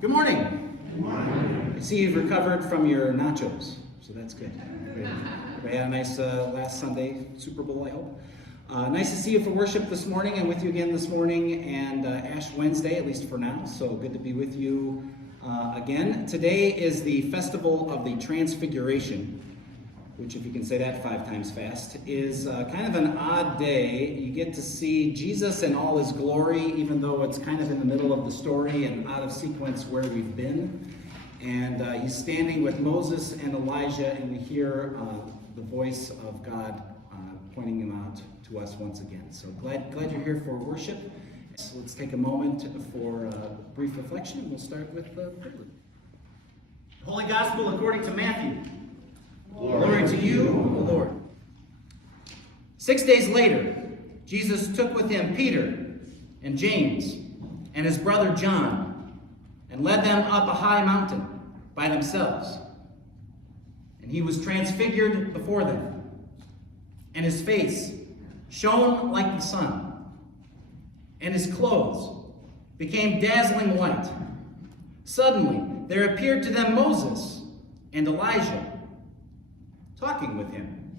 Good morning. Good morning. I see you've recovered from your nachos, so that's good. Everybody had a nice last Sunday Super Bowl, I hope. Nice to see you for worship this morning. I'm with you again this morning, and Ash Wednesday, at least for now, so good to be with you again. Today is the festival of the Transfiguration, which, if you can say that 5 times fast, is kind of an odd day. You get to see Jesus in all his glory, even though it's kind of in the middle of the story and out of sequence where we've been. And he's standing with Moses and Elijah, and we hear the voice of God pointing him out to us once again. So glad you're here for worship. So let's take a moment for a brief reflection. We'll start with Prelude. Holy Gospel according to Matthew. Glory to you, O Lord. 6 days later, Jesus took with him Peter and James and his brother John and led them up a high mountain by themselves. And he was transfigured before them, and his face shone like the sun, and his clothes became dazzling white. Suddenly there appeared to them Moses and Elijah, talking with him.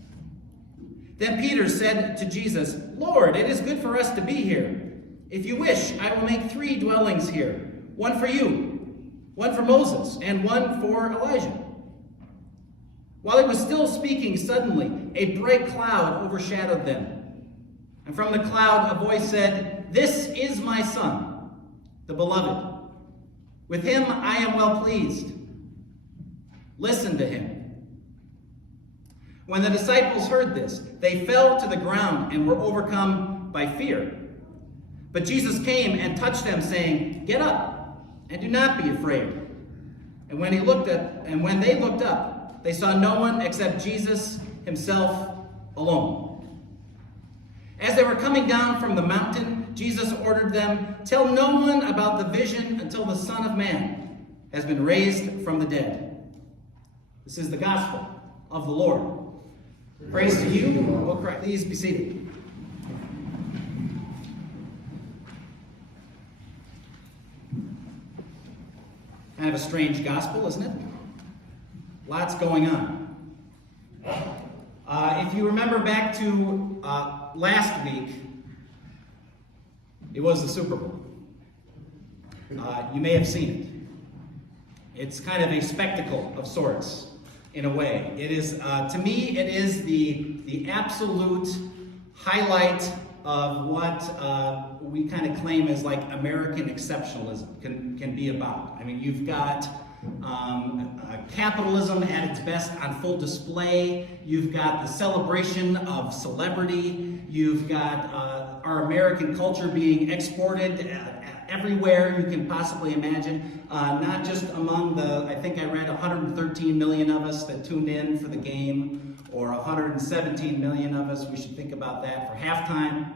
Then Peter said to Jesus, "Lord, it is good for us to be here. If you wish, I will make 3 dwellings here, one for you, one for Moses, and one for Elijah." While he was still speaking, suddenly a bright cloud overshadowed them. And from the cloud a voice said, "This is my Son, the beloved. With him I am well pleased. Listen to him." When the disciples heard this, they fell to the ground and were overcome by fear. But Jesus came and touched them, saying, "Get up and do not be afraid." And when they looked up, they saw no one except Jesus himself alone. As they were coming down from the mountain, Jesus ordered them, "Tell no one about the vision until the Son of Man has been raised from the dead." This is the gospel of the Lord. Praise to you, O Christ. Please be seated. Kind of a strange gospel, isn't it? Lots going on. If you remember back to last week, it was the Super Bowl. You may have seen it. It's kind of a spectacle of sorts. In a way, it is to me. It is the absolute highlight of what we kind of claim as like American exceptionalism can be about. I mean, you've got capitalism at its best on full display. You've got the celebration of celebrity. You've got our American culture being exported everywhere you can possibly imagine, not just among the, I think I read 113 million of us that tuned in for the game, or 117 million of us, we should think about that for halftime,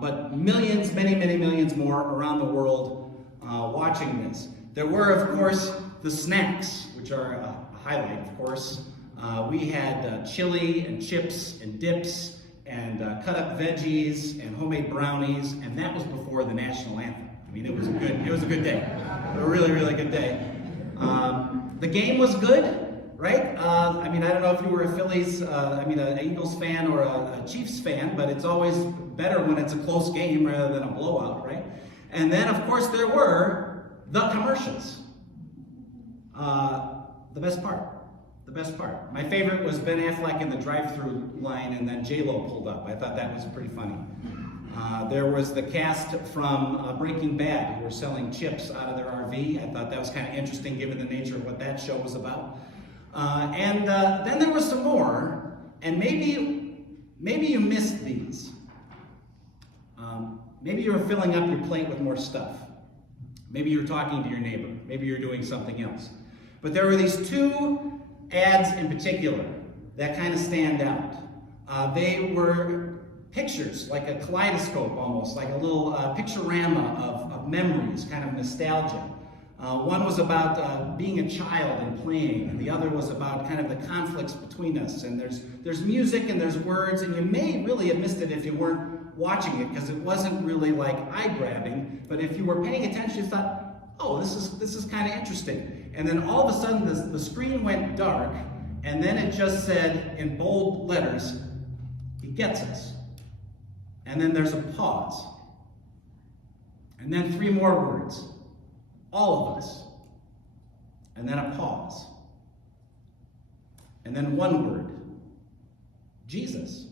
but millions, many millions more around the world watching this. There were, of course, the snacks, which are a highlight, of course. We had chili and chips and dips and cut up veggies and homemade brownies, and that was before the national anthem. I mean, it was a good day. A really good day. The game was good, right? I mean, I don't know if you were an Eagles fan or a Chiefs fan, but it's always better when it's a close game rather than a blowout, right? And then, of course, there were the commercials. The best part. My favorite was Ben Affleck in the drive-through line, and then J-Lo pulled up. I thought that was pretty funny. There was the cast from Breaking Bad who were selling chips out of their RV. I thought that was kind of interesting given the nature of what that show was about. And then there was some more, and maybe you missed these. Maybe you were filling up your plate with more stuff. Maybe you were talking to your neighbor. Maybe you were doing something else. But there were these 2 ads in particular that kind of stand out. They were pictures, like a kaleidoscope almost, like a little picturama of memories, kind of nostalgia. One was about being a child and playing, and the other was about kind of the conflicts between us. And there's music and there's words, and you may really have missed it if you weren't watching it, because it wasn't really like eye-grabbing. But if you were paying attention, you thought, oh, this is kind of interesting. And then all of a sudden the screen went dark, and then it just said in bold letters, he gets us. And then there's a pause. And then 3 more words, all of us. And then a pause. And then 1 word, Jesus.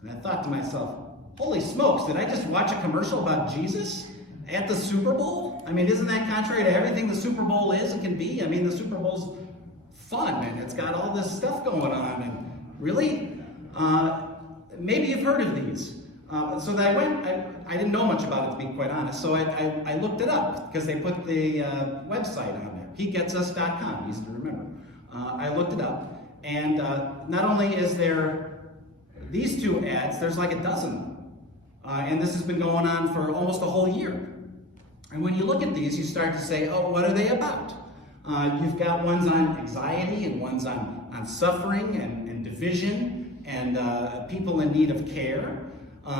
And I thought to myself, holy smokes, did I just watch a commercial about Jesus at the Super Bowl? I mean, isn't that contrary to everything the Super Bowl is and can be? I mean, the Super Bowl's fun, and it's got all this stuff going on. And really? Maybe you've heard of these. So that I didn't know much about it, to be quite honest. So I looked it up, because they put the website on there, hegetsus.com, easy to remember. I looked it up, and not only is there these 2 ads, there's like a dozen of them. And this has been going on for almost a whole year. And when you look at these, you start to say, oh, what are they about? You've got ones on anxiety, and ones on suffering and division, and people in need of care.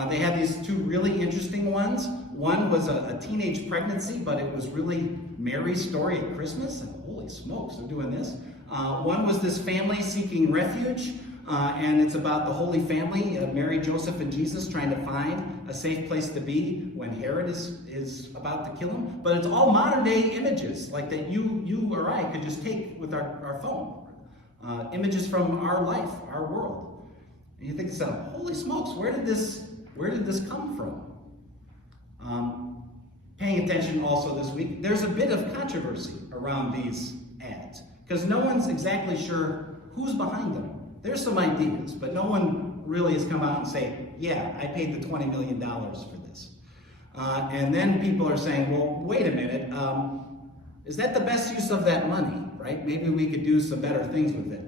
They had these 2 really interesting ones. One was a teenage pregnancy, but it was really Mary's story at Christmas. And holy smokes, they're doing this. One was this family seeking refuge, and it's about the Holy Family, Mary, Joseph, and Jesus, trying to find a safe place to be when Herod is about to kill him. But it's all modern day images, like that you or I could just take with our phone. Images from our life, our world. And you think to yourself, holy smokes, where did this come from? Paying attention also this week, there's a bit of controversy around these ads, because no one's exactly sure who's behind them. There's some ideas, but no one really has come out and say, yeah, I paid the $20 million for this. And then people are saying, well, wait a minute, is that the best use of that money, right? Maybe we could do some better things with it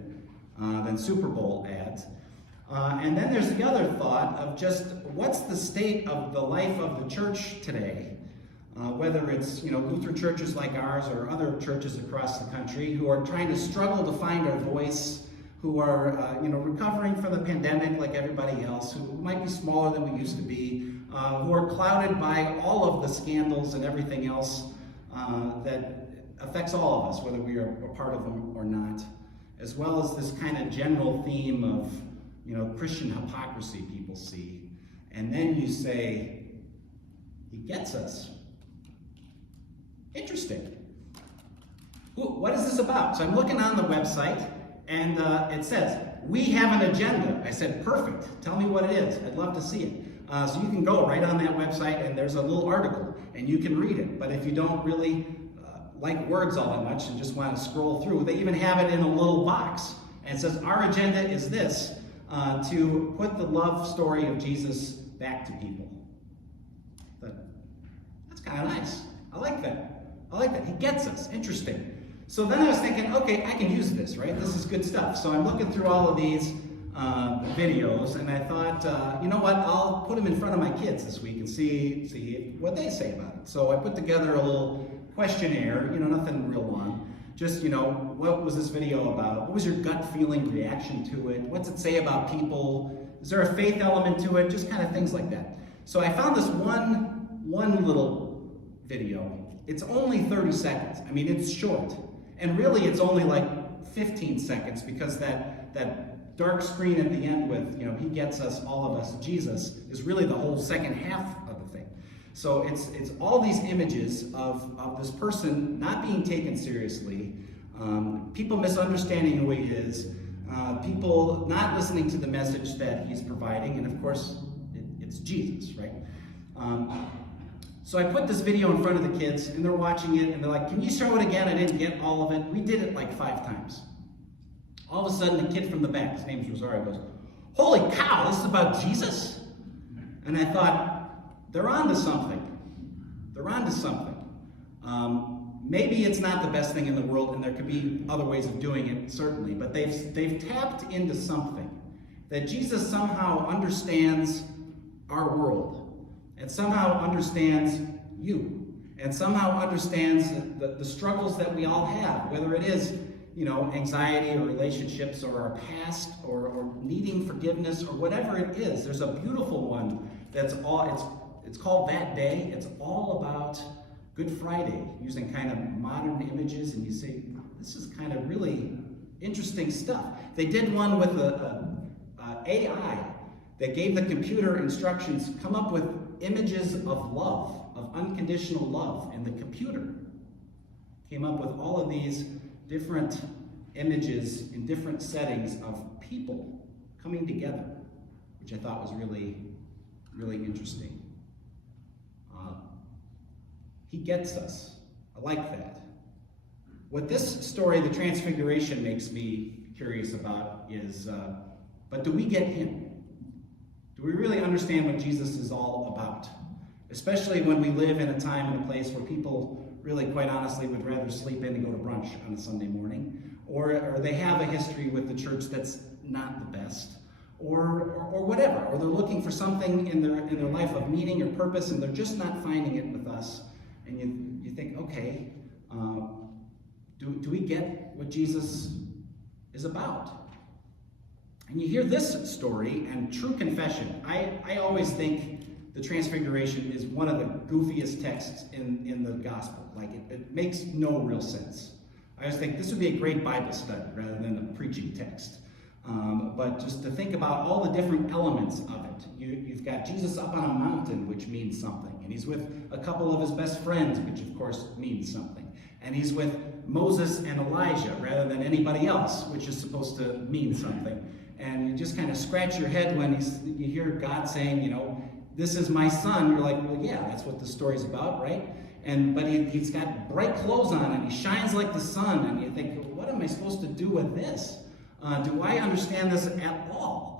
than Super Bowl ads. And then there's the other thought of just what's the state of the life of the church today, whether it's Lutheran churches like ours or other churches across the country who are trying to struggle to find our voice, who are recovering from the pandemic like everybody else, who might be smaller than we used to be, who are clouded by all of the scandals and everything else that affects all of us, whether we are a part of them or not, as well as this kind of general theme of Christian hypocrisy people see. And then you say, he gets us. Interesting. What is this about? So I'm looking on the website, and it says, we have an agenda. I said, perfect. Tell me what it is. I'd love to see it. So you can go right on that website, and there's a little article, and you can read it. But if you don't really like words all that much and just want to scroll through, they even have it in a little box. And it says, our agenda is this, to put the love story of Jesus back to people. But that's kind of nice. I like that. He gets us. Interesting. So then I was thinking, okay, I can use this, right? This is good stuff. So I'm looking through all of these videos, and I thought, you know what? I'll put them in front of my kids this week and see what they say about it. So I put together a little questionnaire, nothing real long. Just, what was this video about? What was your gut feeling reaction to it? What's it say about people? Is there a faith element to it? Just kind of things like that. So I found this one little video. It's only 30 seconds. I mean, it's short. And really, it's only like 15 seconds, because that dark screen at the end with, he gets us, all of us, Jesus, is really the whole second half of the thing. So it's all these images of this person not being taken seriously, people misunderstanding who he is, people not listening to the message that he's providing, and of course, it's Jesus, right? So I put this video in front of the kids, and they're watching it, and they're like, can you show it again? I didn't get all of it. We did it like 5 times. All of a sudden, the kid from the back, his name's Rosario, goes, holy cow, this is about Jesus? And I thought, they're onto something. Maybe it's not the best thing in the world, and there could be other ways of doing it, certainly, but they've tapped into something. That Jesus somehow understands our world, and somehow understands you, and somehow understands the struggles that we all have, whether it is, anxiety or relationships or our past or needing forgiveness or whatever it is. There's a beautiful one it's called That Day. It's all about Good Friday, using kind of modern images, and you say, this is kind of really interesting stuff. They did one with a AI that gave the computer instructions, come up with images of love, of unconditional love, and the computer came up with all of these different images in different settings of people coming together, which I thought was really, really interesting. He gets us. I like that. What this story, the Transfiguration, makes me curious about is, but do we get him? Do we really understand what Jesus is all about? Especially when we live in a time and a place where people really, quite honestly, would rather sleep in and go to brunch on a Sunday morning, or they have a history with the church that's not the best, or whatever, or they're looking for something in their life of meaning or purpose, and they're just not finding it with us. And you think, okay, do we get what Jesus is about? And you hear this story, and true confession, I always think the Transfiguration is one of the goofiest texts in the gospel. Like, it makes no real sense. I always think this would be a great Bible study rather than a preaching text. But just to think about all the different elements of it. You've got Jesus up on a mountain, which means something. And he's with a couple of his best friends, which of course means something. And he's with Moses and Elijah rather than anybody else, which is supposed to mean something. And you just kind of scratch your head when you hear God saying, this is my son. You're like, well, yeah, that's what the story's about, right? But he's got bright clothes on and he shines like the sun. And you think, well, what am I supposed to do with this? Do I understand this at all?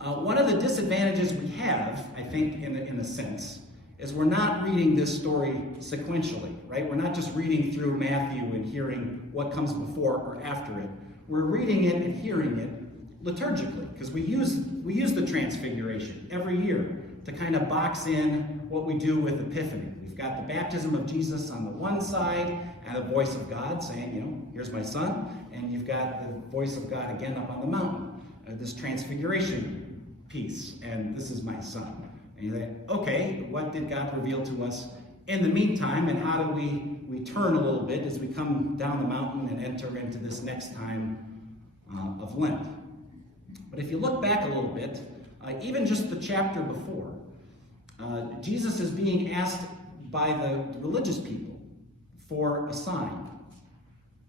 One of the disadvantages we have, I think, in a sense, is we're not reading this story sequentially, right? We're not just reading through Matthew and hearing what comes before or after it. We're reading it and hearing it liturgically, because we use the Transfiguration every year to kind of box in what we do with Epiphany. We've got the baptism of Jesus on the one side and the voice of God saying, here's my son, and you've got the voice of God again up on the mountain, this Transfiguration piece, and this is my son. And you think, okay, what did God reveal to us in the meantime, and how do we turn a little bit as we come down the mountain and enter into this next time of Lent? But if you look back a little bit, even just the chapter before, Jesus is being asked by the religious people for a sign.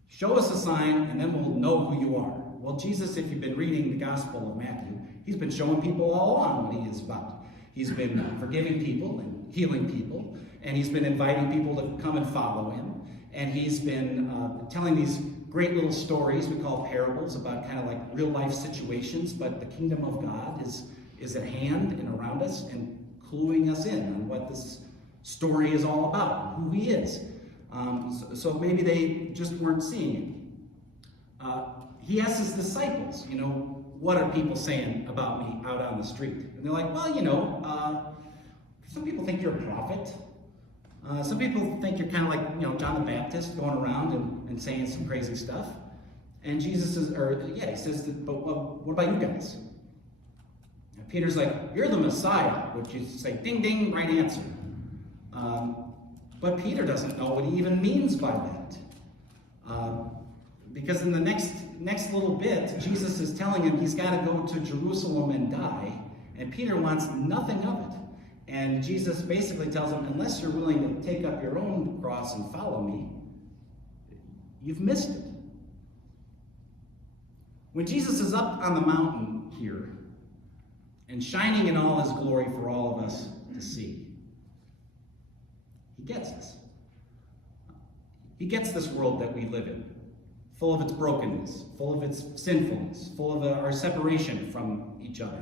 Show us a sign, and then we'll know who you are. Well, Jesus, if you've been reading the Gospel of Matthew, he's been showing people all along what he is about. He's been forgiving people and healing people, and he's been inviting people to come and follow him, and he's been telling these great little stories we call parables about kind of like real life situations, but the kingdom of God is at hand and around us and cluing us in on what this story is all about, who he is. So maybe they just weren't seeing it. He asks his disciples, what are people saying about me out on the street? And they're like, well, some people think you're a prophet. Some people think you're kind of like, John the Baptist going around and saying some crazy stuff. And Jesus says, he says, but what about you guys? And Peter's like, you're the Messiah, which you say, ding, ding, right answer. But Peter doesn't know what he even means by that. Because in the next little bit, Jesus is telling him he's got to go to Jerusalem and die, and Peter wants nothing of it. And Jesus basically tells him, unless you're willing to take up your own cross and follow me, you've missed it. When Jesus is up on the mountain here and shining in all his glory for all of us to see, he gets us. He gets this world that we live in, full of its brokenness, full of its sinfulness, full of our separation from each other,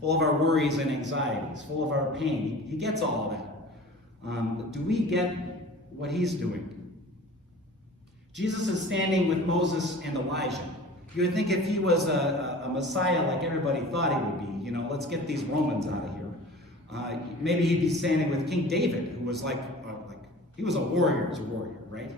full of our worries and anxieties, full of our pain. He gets all of that. Do we get what he's doing? Jesus is standing with Moses and Elijah. You would think if he was a Messiah like everybody thought he would be, let's get these Romans out of here. Maybe he'd be standing with King David, who was he was a warrior, right?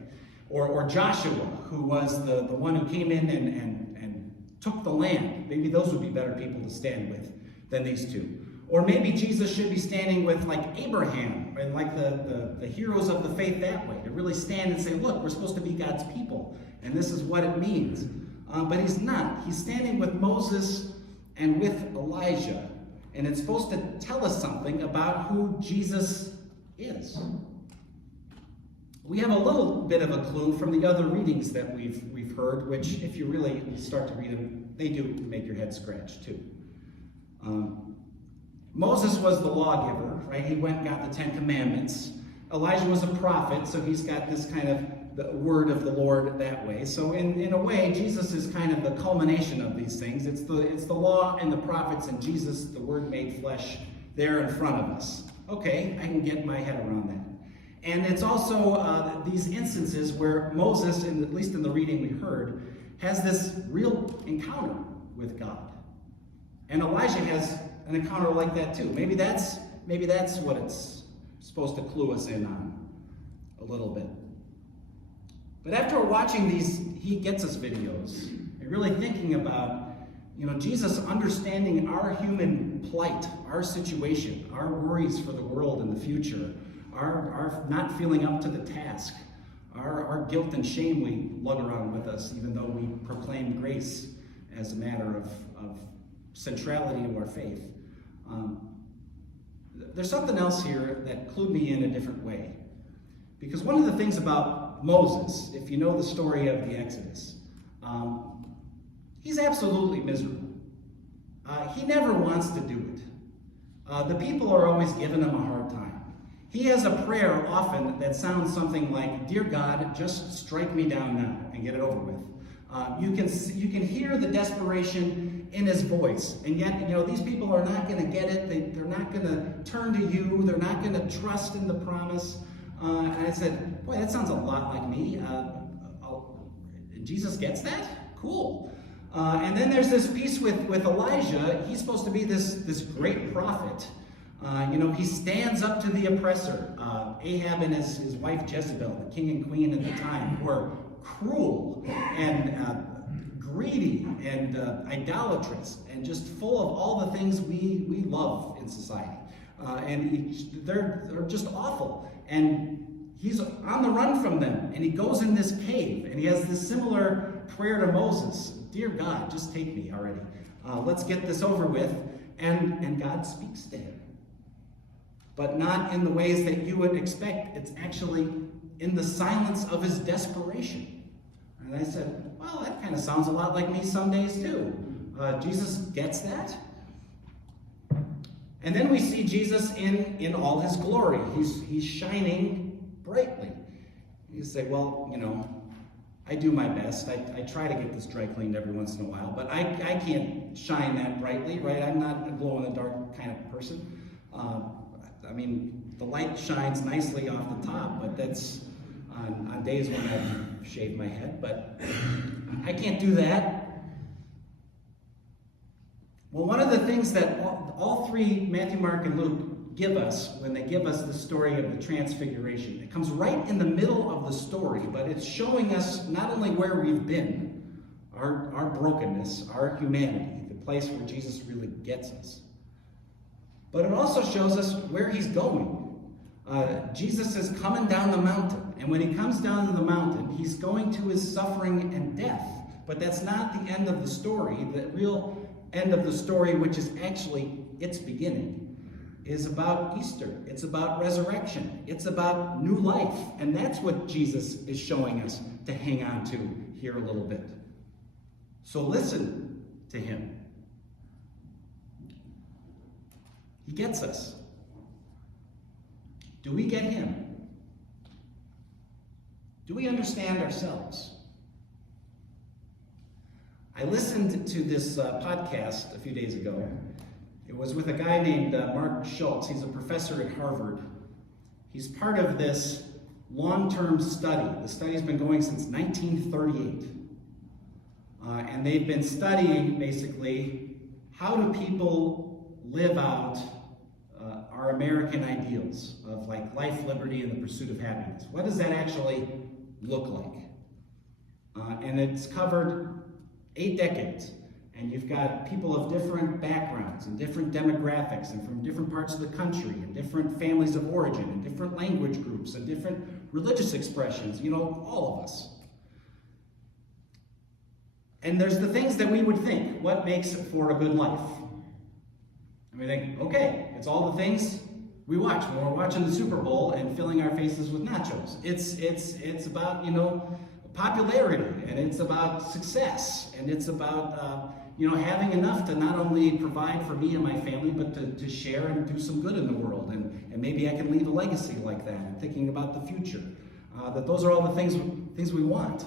Or Joshua, who was the one who came in and took the land. Maybe those would be better people to stand with than these two. Or maybe Jesus should be standing with like Abraham and like the heroes of the faith that way, to really stand and say, look, we're supposed to be God's people, and this is what it means. But he's not. He's standing with Moses and with Elijah, and it's supposed to tell us something about who Jesus is. We have a little bit of a clue from the other readings that we've heard, which if you really start to read them, they do make your head scratch too. Moses was the lawgiver, right? He went and got the 10 Commandments. Elijah was a prophet, so he's got this kind of the word of the Lord that way. So in a way, Jesus is kind of the culmination of these things. It's the law and the prophets and Jesus, the word made flesh, there in front of us. Okay, I can get my head around that. And it's also these instances where Moses, at least in the reading we heard, has this real encounter with God. And Elijah has an encounter like that too. Maybe that's what it's supposed to clue us in on a little bit. But after watching these He Gets Us videos, and really thinking about, Jesus understanding our human plight, our situation, our worries for the world and the future, our not feeling up to the task, our guilt and shame we lug around with us, even though we proclaim grace as a matter of centrality to our faith. There's something else here that clued me in a different way. Because one of the things about Moses, if you know the story of the Exodus, he's absolutely miserable. He never wants to do it. The people are always giving him a hard time. He has a prayer often that sounds something like, "Dear God, just strike me down now and get it over with." You can hear the desperation in his voice, and yet these people are not going to get it. They're not going to turn to you. They're not going to trust in the promise. And I said, boy, that sounds a lot like me. Jesus gets that? Cool. And then there's this piece with Elijah. He's supposed to be this great prophet. He stands up to the oppressor. Ahab and his wife Jezebel, the king and queen at the time, were cruel and greedy and idolatrous and just full of all the things we love in society. They're just awful. And he's on the run from them, and he goes in this cave, and he has this similar prayer to Moses. "Dear God, just take me already. Let's get this over with." And God speaks to him. But not in the ways that you would expect. It's actually in the silence of his desperation. And I said, well, that kind of sounds a lot like me some days too. Jesus gets that. And then we see Jesus in all his glory. He's shining brightly. You say, well, I do my best. I try to get this dry cleaned every once in a while, but I can't shine that brightly, right? I'm not a glow-in-the-dark kind of person. The light shines nicely off the top, but that's on days when I've shaved my head, but I can't do that. Well, one of the things that all three, Matthew, Mark, and Luke, give us when they give us the story of the Transfiguration, it comes right in the middle of the story, but it's showing us not only where we've been, our brokenness, our humanity, the place where Jesus really gets us, but it also shows us where he's going. Jesus is coming down the mountain, and when he comes down to the mountain, he's going to his suffering and death. But that's not the end of the story. The real end of the story, which is actually its beginning, is about Easter. It's about resurrection. It's about new life. And that's what Jesus is showing us to hang on to here a little bit. So listen to him. He gets us. Do we get him? Do we understand ourselves? I listened to this podcast a few days ago. It was with a guy named Mark Schultz. He's a professor at Harvard. He's part of this long-term study. The study's been going since 1938. And they've been studying, basically, how do people live out our American ideals of like life, liberty, and the pursuit of happiness. What does that actually look like? And it's covered 8 decades. And you've got people of different backgrounds and different demographics and from different parts of the country and different families of origin and different language groups and different religious expressions, all of us. And there's the things that we would think, what makes for a good life? And we think, okay, it's all the things we watch when we're watching the Super Bowl and filling our faces with nachos. It's about, popularity, and it's about success, and it's about, having enough to not only provide for me and my family, but to share and do some good in the world. And maybe I can leave a legacy like that, and thinking about the future. That those are all the things we want.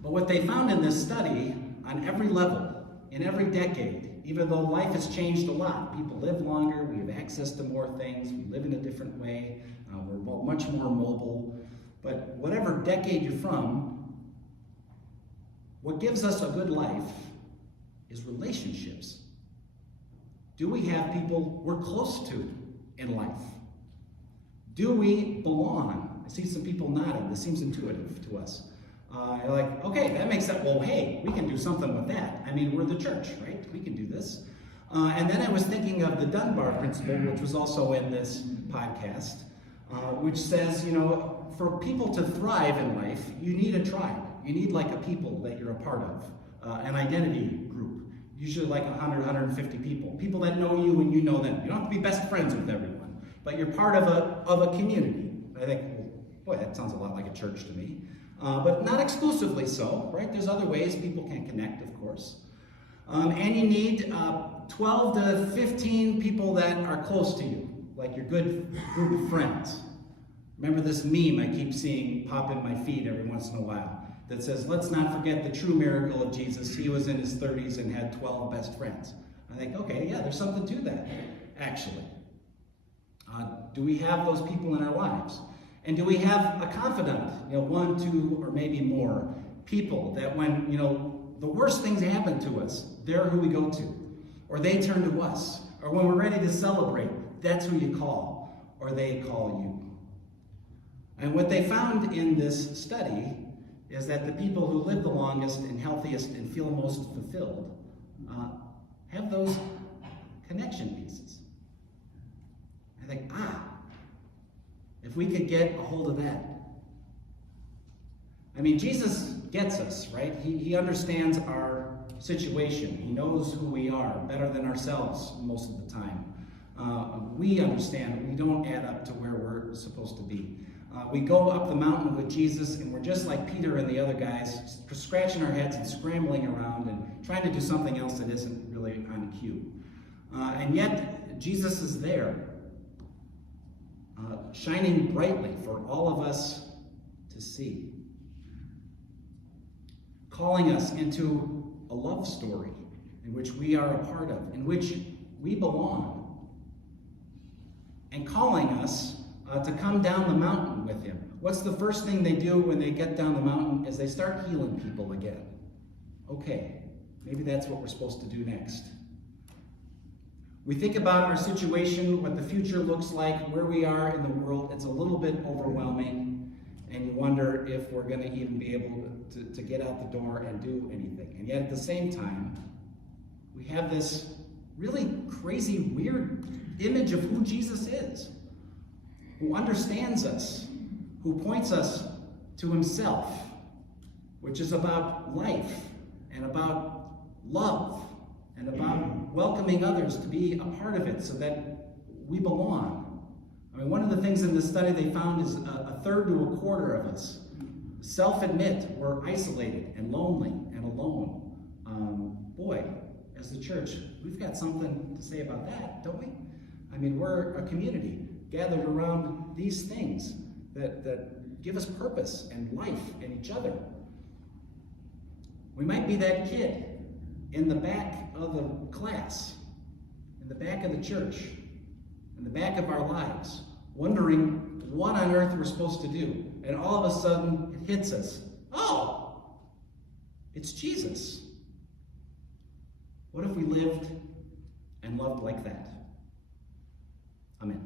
But what they found in this study, on every level, in every decade, even though life has changed a lot, people live longer, we have access to more things, we live in a different way, we're much more mobile. But whatever decade you're from, what gives us a good life is relationships. Do we have people we're close to in life? Do we belong? I see some people nodding. This seems intuitive to us. You're like, okay, that makes sense. Well, hey, we can do something with that. I mean, we're the church, right? We can do this. And then I was thinking of the Dunbar principle, which was also in this podcast, which says, for people to thrive in life, you need a tribe. You need like a people that you're a part of, an identity group. Usually like 100, 150 people. People that know you and you know them. You don't have to be best friends with everyone, but you're part of a community. I think, boy, that sounds a lot like a church to me. But not exclusively so, right? There's other ways people can connect, of course. And you need 12 to 15 people that are close to you, like your good group of friends. Remember this meme I keep seeing pop in my feed every once in a while that says, let's not forget the true miracle of Jesus. He was in his 30s and had 12 best friends. I think, okay, yeah, there's something to that, actually. Do we have those people in our lives? And do we have a confidant, 1, 2, or maybe more people that when, the worst things happen to us, they're who we go to, or they turn to us, or when we're ready to celebrate, that's who you call, or they call you. And what they found in this study is that the people who live the longest and healthiest and feel most fulfilled have those connection pieces. I think, if we could get a hold of that. I mean, Jesus gets us, right? He understands our situation. He knows who we are better than ourselves most of the time. We understand we don't add up to where we're supposed to be. We go up the mountain with Jesus, and we're just like Peter and the other guys, scratching our heads and scrambling around and trying to do something else that isn't really on cue. And yet, Jesus is there, shining brightly for all of us to see, calling us into a love story in which we are a part of, in which we belong, and calling us to come down the mountain with him. What's the first thing they do when they get down the mountain? Is they start healing people again. Okay, maybe that's what we're supposed to do next. We think about our situation, what the future looks like, where we are in the world. It's a little bit overwhelming, and you wonder if we're going to even be able to get out the door and do anything. And yet at the same time, we have this really crazy, weird image of who Jesus is, who understands us, who points us to himself, which is about life and about love and about welcoming others to be a part of it so that we belong. I mean, one of the things in this study they found is a third to a quarter of us self-admit we're isolated and lonely and alone. Boy, as the church, we've got something to say about that, don't we? I mean, we're a community gathered around these things that give us purpose and life and each other. We might be that kid in the back of the class, in the back of the church, in the back of our lives, wondering what on earth we're supposed to do. And all of a sudden, it hits us. Oh, it's Jesus. What if we lived and loved like that? Amen.